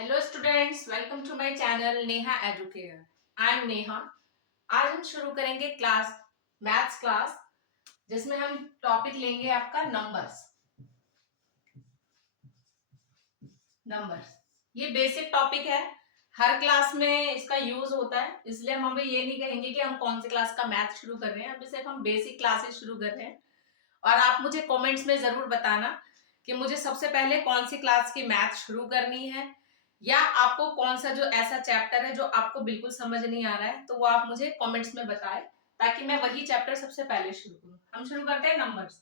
Hello students, welcome to my channel Neha Educare. I am Neha. आज हम शुरू करेंगे मैथ्स क्लास, जिसमें हम टॉपिक लेंगे आपका नंबर्स। नंबर्स ये बेसिक टॉपिक है, हर क्लास में इसका यूज होता है, इसलिए हम अभी ये नहीं कहेंगे कि हम कौन सी क्लास का मैथ शुरू कर रहे हैं। अभी सिर्फ हम बेसिक क्लासेस शुरू कर रहे हैं। और आप मुझे कमेंट्स में जरूर बताना कि मुझे सबसे पहले कौन सी क्लास की मैथ शुरू करनी है, या आपको कौन सा जो ऐसा चैप्टर है जो आपको बिल्कुल समझ नहीं आ रहा है, तो वो आप मुझे कमेंट्स में बताएं, ताकि मैं वही चैप्टर सबसे पहले शुरू करूं। हम शुरू करते हैं नंबर्स।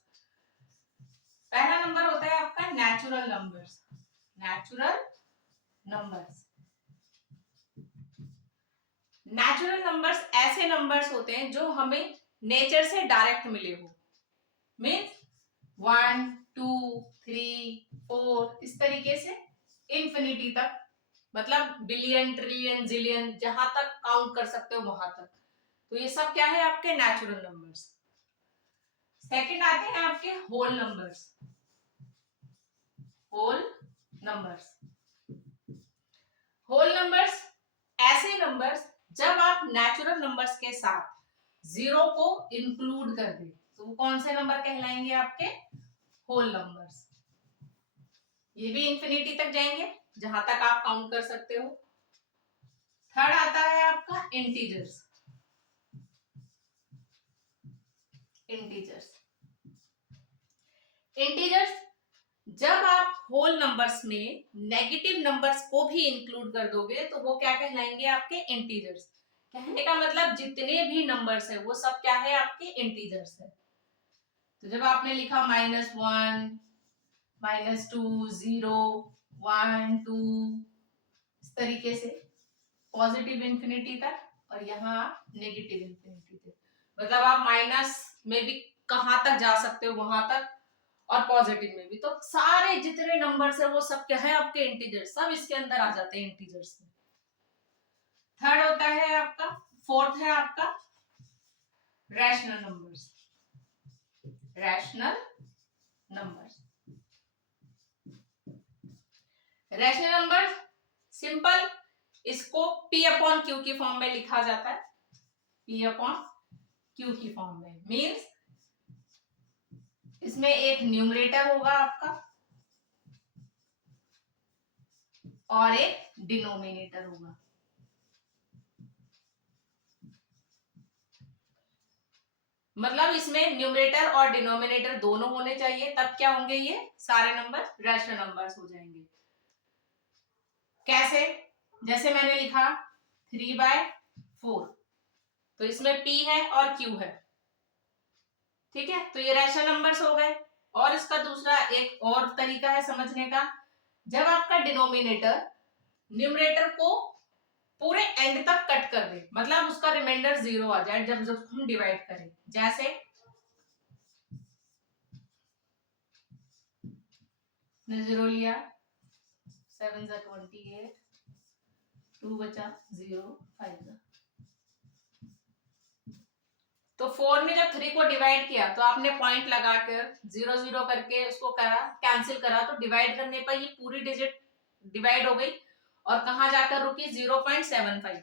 पहला नंबर होता है आपका natural numbers. Natural numbers natural numbers ऐसे नंबर्स होते हैं जो हमें नेचर से डायरेक्ट मिले हो। मीन्स 1 2 3 4 इस तरीके से इंफिनिटी तक, मतलब बिलियन ट्रिलियन जिलियन, जहां तक काउंट कर सकते हो वहां तक। तो ये सब क्या है आपके नेचुरल नंबर्स। सेकंड आते हैं आपके whole numbers. Whole numbers whole numbers ऐसे नंबर्स जब आप नेचुरल नंबर्स के साथ जीरो को इंक्लूड कर दे, तो वो कौन से नंबर कहलाएंगे आपके होल नंबर्स। ये भी इंफिनिटी तक जाएंगे, जहां तक आप काउंट कर सकते हो। थर्ड आता है आपका इंटीजर्स। इंटीजर्स इंटीजर्स जब आप होल नंबर्स में नेगेटिव नंबर्स को भी इंक्लूड कर दोगे, तो वो क्या कहलाएंगे आपके इंटीजर्स। कहने का मतलब जितने भी नंबर्स है वो सब क्या है आपके इंटीजर्स है। तो जब आपने लिखा -1 -2 0 1 2 इस तरीके से पॉजिटिव इंफिनिटी तक, और यहाँ नेगेटिव इंफिनिटी तक, मतलब आप माइनस में भी कहां तक जा सकते हो वहां तक, और पॉजिटिव में भी। तो सारे जितने नंबर्स है वो सब क्या है आपके इंटीजर्स, सब इसके अंदर आ जाते हैं इंटीजर्स में। थर्ड होता है आपका, फोर्थ है आपका rational numbers. Rational numbers rational numbers simple, इसको P अपॉन Q की फॉर्म में लिखा जाता है। P अपॉन Q की फॉर्म में मीन्स इसमें एक न्यूमरेटर होगा आपका और एक डिनोमिनेटर होगा। मतलब इसमें न्यूमरेटर और डिनोमिनेटर दोनों होने चाहिए, तब क्या होंगे ये सारे नंबर रैशनल नंबर्स हो जाएंगे। कैसे? जैसे मैंने लिखा 3/4, तो इसमें P है और Q है, ठीक है, तो ये रैशनल नंबर्स हो गए। और इसका दूसरा एक और तरीका है समझने का, जब आपका डिनोमिनेटर न्यूमरेटर को पूरे एंड तक कट कर दे, मतलब उसका रिमाइंडर 0 आ जाए जब जब हम डिवाइड करें। जैसे ने 0 लिया, 7 × 28, 2 बचा 0, 5 × तो 4 ने जब 3 को डिवाइड किया, तो आपने पॉइंट लगाकर 0 0 करके उसको करा, कैंसिल करा, तो डिवाइड करने पर ये पूरी डिजिट डिवाइड हो गई, और कहां जाकर रुकी 0.75,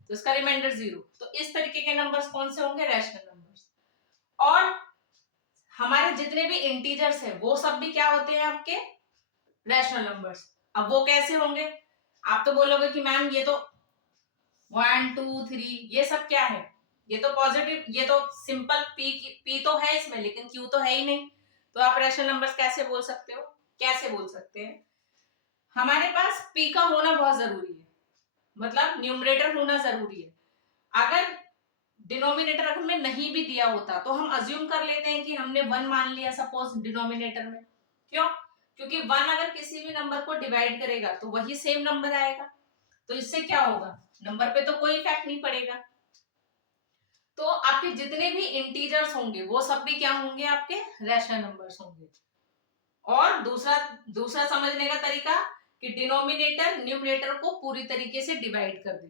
तो इसका रिमाइंडर 0। तो इस तरीके के नंबर्स कौन से होंगे रैशनल नंबर्स। और हमारे जितने भी इंटीजर्स है वो सब भी क्या होते हैं आपके रैशनल नंबर्स। अब वो कैसे होंगे, आप तो बोलोगे कि मैम ये तो 1 2 3 ये सब क्या है, ये तो पॉजिटिव, ये तो सिंपल पी तो है इसमें, लेकिन क्यू तो है ही नहीं, तो आप रैशनल नंबर्स कैसे बोल सकते हो। कैसे बोल सकते हैं, हमारे पास पी का होना बहुत जरूरी है, मतलब न्यूमरेटर होना जरूरी है। अगर डिनोमिनेटर हमें नहीं भी दिया होता, तो हम अज्यूम कर लेते हैं कि हमने 1 मान लिया सपोज डिनोमिनेटर में। क्यों? क्योंकि 1 अगर किसी भी नंबर को डिवाइड करेगा तो वही सेम नंबर आएगा, तो इससे क्या होगा, नंबर पे तो कोई इफेक्ट नहीं पड़ेगा। तो आपके जितने भी इंटीजर्स होंगे वो सब भी क्या होंगे आपके रैशनल नंबर्स होंगे। और दूसरा दूसरा समझने का तरीका कि डिनोमिनेटर न्यूमरेटर को पूरी तरीके से डिवाइड कर दे,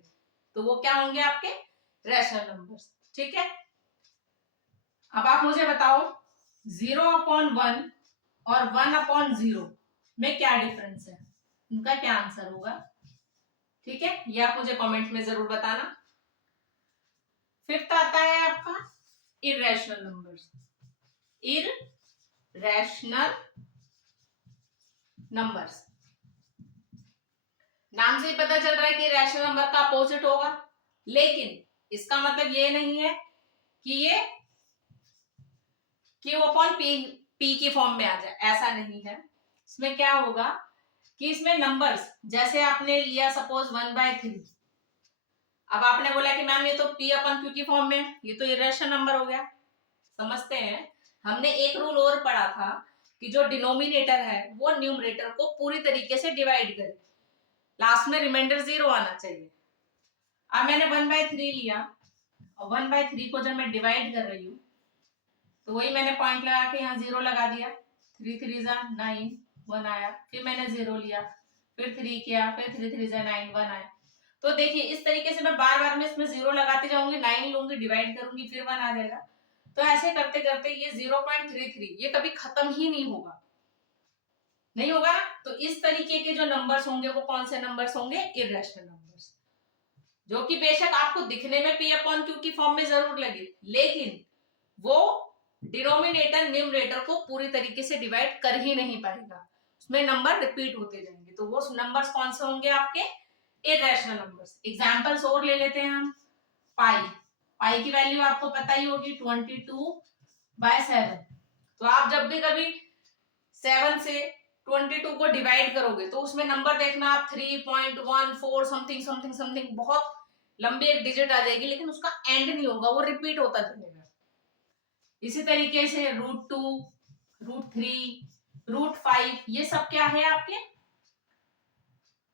तो वो क्या होंगे आपके रैशनल नंबर्स। ठीक है, अब आप मुझे बताओ 0/1 और 1/0 में क्या डिफरेंस है। उनका क्या आंसर होगा। ठीक है, ये आप मुझे कमेंट में जरूर बताना। फिफ्थ आता है आपका इरेशनल नंबर्स। इरेशनल नंबर्स, नाम से ही पता चल रहा है कि रैशनल नंबर का अपोजिट होगा, लेकिन इसका मतलब ये नहीं है कि वो अपॉन पी की फॉर्म में आ जाए, ऐसा नहीं है। इसमें क्या होगा कि इसमें नंबर्स, जैसे आपने लिया सपोज 1/3, अब आपने बोला कि मैम ये तो पी अपन क्यू की फॉर्म में, ये तो इरेशनल नंबर हो गया। समझते हैं, हमने एक रूल और पढ़ा था कि जो डिनोमिनेटर है वो न्यूमरेटर को पूरी तरीके से डिवाइड करे, लास्ट में रिमाइंडर 0 आना चाहिए। अब मैंने 1/3 लिया और 1/3 को जब मैं डिवाइड कर रही हूँ तो वही मैंने पॉइंट लगा के यहाँ 0 लगा दिया, 3 3 9, 1 आया, फिर मैंने 0 लिया, फिर 3 किया, फिर 3 3 9, 1 आया। तो देखिए इस तरीके से मैं बार बार में इसमें 0 लगाते जाऊंगी, 9 लूंगी, डिवाइड करूंगी, फिर 1 आ जाएगा। तो ऐसे करते करते ये 0.33 ये कभी खत्म ही नहीं होगा, नहीं होगा। तो इस तरीके के जो नंबर्स होंगे वो कौन से नंबर्स होंगे, इरेशनल नंबर्स, जो कि बेशक आपको दिखने में पी अपॉन क्यू की फॉर्म में जरूर लगे, लेकिन वो डिनोमिनेटर न्यूमरेटर को पूरी तरीके से डिवाइड कर ही नहीं पाएगा, उसमें नंबर रिपीट होते जाएंगे। तो वो नंबर्स कौन से होंगे आपके, इरेशनल नंबर्स। एग्जांपल्स और ले लेते हैं हम। पाई की वैल्यू आपको पता ही होगी 22/7। तो आप जब भी कभी 7 से 22 को डिवाइड करोगे तो उसमें नंबर देखना आप 3.14 समथिंग समथिंग समथिंग, बहुत लंबी एक डिजिट आ जाएगी, लेकिन उसका एंड नहीं होगा, वो रिपीट होता चलेगा। इसी तरीके से √2, √3, √5 ये सब क्या है आपके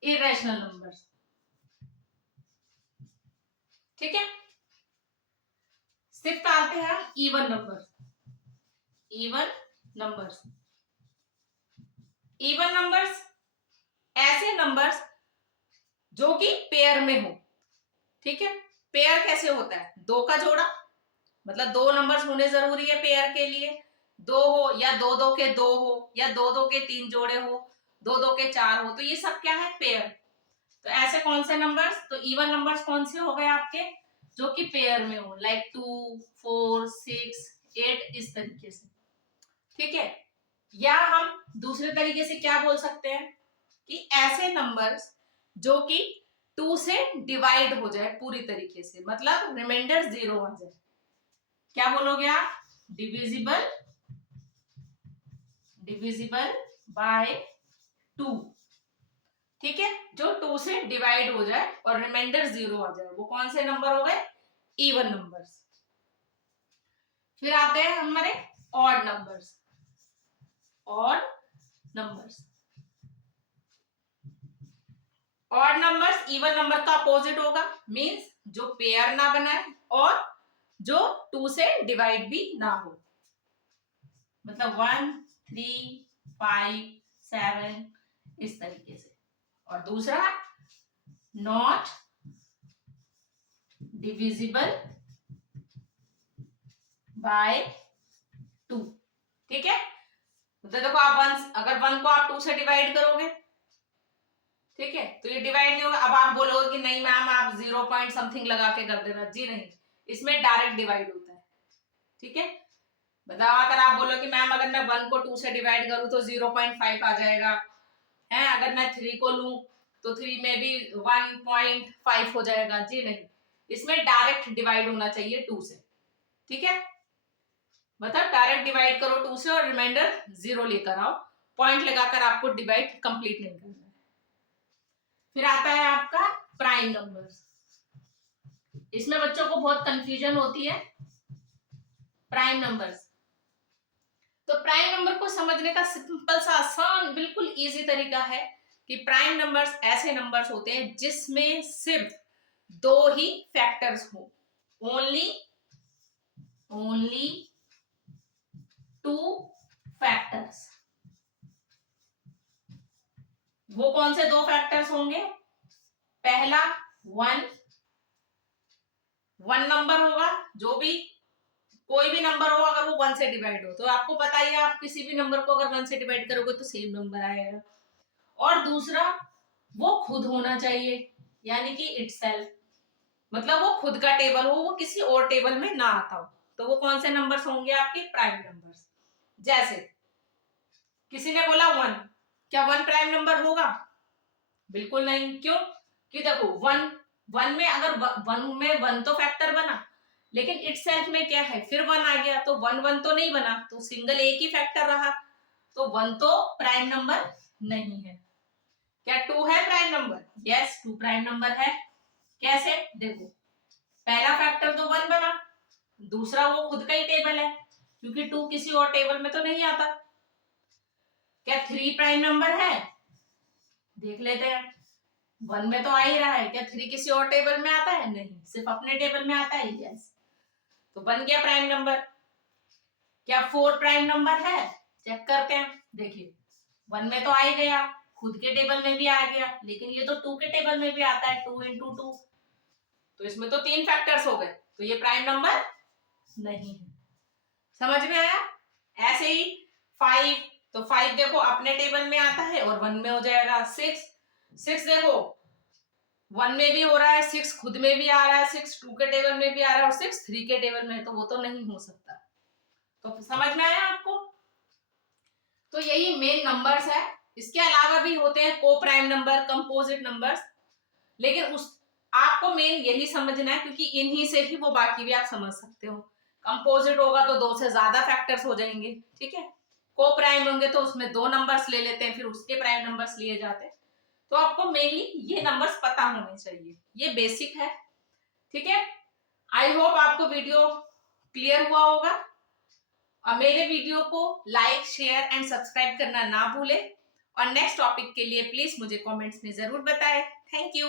इरेशनल नंबर्स। ठीक है, सिर्फ आते हैं even numbers. Even numbers, even numbers ऐसे नंबर्स जो कि पेयर में हो। ठीक है, पेयर कैसे होता है, दो का जोड़ा, मतलब दो नंबर्स होने जरूरी है पेयर के लिए, दो हो या दो दो के दो हो या दो दो के 3 जोड़े हो, दो दो के 4 हो, तो ये सब क्या है, पेयर। तो ऐसे कौन से नंबर्स, तो इवन नंबर्स कौन से हो गए आपके, जो कि पेयर में हो, लाइक 2, 4, 6, 8 इस तरीके से। ठीक है, या हम दूसरे तरीके से क्या बोल सकते हैं कि ऐसे नंबर्स जो कि 2 से डिवाइड हो जाए पूरी तरीके से, मतलब रिमाइंडर 0 आ जाए। क्या बोलोगे आप, डिविजिबल, डिविजिबल बाय 2। ठीक है, जो 2 से डिवाइड हो जाए और रिमाइंडर 0 आ जाए, वो कौन से नंबर हो गए, इवन नंबर्स। फिर आते हैं हमारे odd numbers. Odd numbers, odd numbers even number का अपोजिट होगा, मींस जो पेयर ना बनाए और जो 2 से डिवाइड भी ना हो, मतलब 1, 3, 5, 7 इस तरीके से। और दूसरा नॉट डिविजिबल बाय 2। ठीक है, तो देखो आप अगर 1 को आप 2 से डिवाइड करोगे, ठीक है, तो ये डिवाइड नहीं होगा। अब आप बोलोगे कि नहीं मैम आप 0 पॉइंट समथिंग लगा के कर देना, जी नहीं, इसमें डायरेक्ट डिवाइड होता है। ठीक है, बताओ अगर आप बोलो कि मैम अगर मैं 1 को 2 से डिवाइड करूं तो 0.5 आ जाएगा है, अगर मैं 3 को लूं तो 3 में भी 1.5 हो जाएगा, जी नहीं, इसमें डायरेक्ट डिवाइड होना चाहिए 2 से। ठीक है, मतलब डायरेक्ट डिवाइड करो 2 से और रिमाइंडर 0 लेकर आओ, पॉइंट लगाकर आपको डिवाइड कंप्लीट नहीं करना है। फिर आता है आपका प्राइम नंबर्स। इसमें बच्चों को बहुत कंफ्यूजन होती है, प्राइम नंबर्स। तो प्राइम नंबर को समझने का सिंपल सा आसान बिल्कुल इजी तरीका है कि प्राइम नंबर्स ऐसे नंबर्स होते हैं जिसमें सिर्फ 2 ही फैक्टर्स हो, ओनली 2 फैक्टर्स। वो कौन से 2 फैक्टर्स होंगे, पहला 1 नंबर होगा, जो भी कोई भी नंबर हो अगर वो 1 से डिवाइड हो, तो आपको पता ही है आप किसी भी नंबर को अगर 1 से डिवाइड करोगे तो सेम नंबर आएगा। और दूसरा वो खुद होना चाहिए, यानी कि इटसेल्फ, मतलब वो खुद का टेबल हो, वो किसी और टेबल में ना आता हो। तो वो कौन से नंबर्स होंगे आपके? Prime numbers. जैसे किसी ने बोला 1, क्या 1 प्राइम नंबर होगा? बिल्कुल नहीं। क्यों? कि देखो 1, 1 में अगर 1 में 1 तो फैक्टर बना, लेकिन इटसेल्फ में क्या है, फिर 1 आ गया, तो 1 1 तो नहीं बना, तो सिंगल एक ही फैक्टर रहा, तो 1 तो प्राइम नंबर नहीं है। क्या 2 है prime number? Yes, 2 prime number है। कैसे? देखो, पहला फैक्टर तो 1 बना, दूसरा वो खुद का ही टेबल है, क्योंकि 2 किसी और टेबल में तो नहीं आता। क्या 3 प्राइम नंबर है? देख लेते हैं, 1 में तो आ ही रहा है। क्या 3 किसी और टेबल में आता है? नहीं, सिर्फ अपने टेबल में आता है। यस, तो बन गया प्राइम नंबर। क्या 4 प्राइम नंबर है? चेक करते हैं। देखिए, 1 में तो आ ही गया, खुद के टेबल में भी आ गया, लेकिन ये तो 2 के टेबल में भी आता है, 2 इंटू 2, तो इसमें तो 3 फैक्टर्स हो गए, तो ये प्राइम नंबर नहीं है। समझ में आया? ऐसे ही 5, तो 5 देखो अपने टेबल में आता है और 1 में हो जाएगा। 6 देखो 1 में भी हो रहा है, 6 खुद में भी आ रहा है, 6 2 के टेबल में भी आ रहा है और 6 3 के टेबल में, तो वो तो नहीं हो सकता। तो समझ में आया आपको? तो यही मेन नंबर्स है। इसके अलावा भी होते हैं को प्राइम नंबर, कंपोजिट नंबर्स, लेकिन उस आपको मेन यही समझना है, क्योंकि इन्हीं से ही वो बाकी भी आप समझ सकते हो। कंपोजिट होगा तो 2 से ज्यादा फैक्टर्स हो जाएंगे, ठीक है। को प्राइम होंगे तो उसमें 2 नंबर्स ले लेते हैं, फिर उसके प्राइम नंबर्स लिए जाते हैं। तो आपको मेनली ये नंबर्स पता होने चाहिए, ये बेसिक है, ठीक है। आई होप आपको वीडियो क्लियर हुआ होगा, और मेरे वीडियो को लाइक, शेयर एंड सब्सक्राइब करना ना भूलें, और नेक्स्ट टॉपिक के लिए प्लीज मुझे कमेंट्स में जरूर बताएं। Thank you.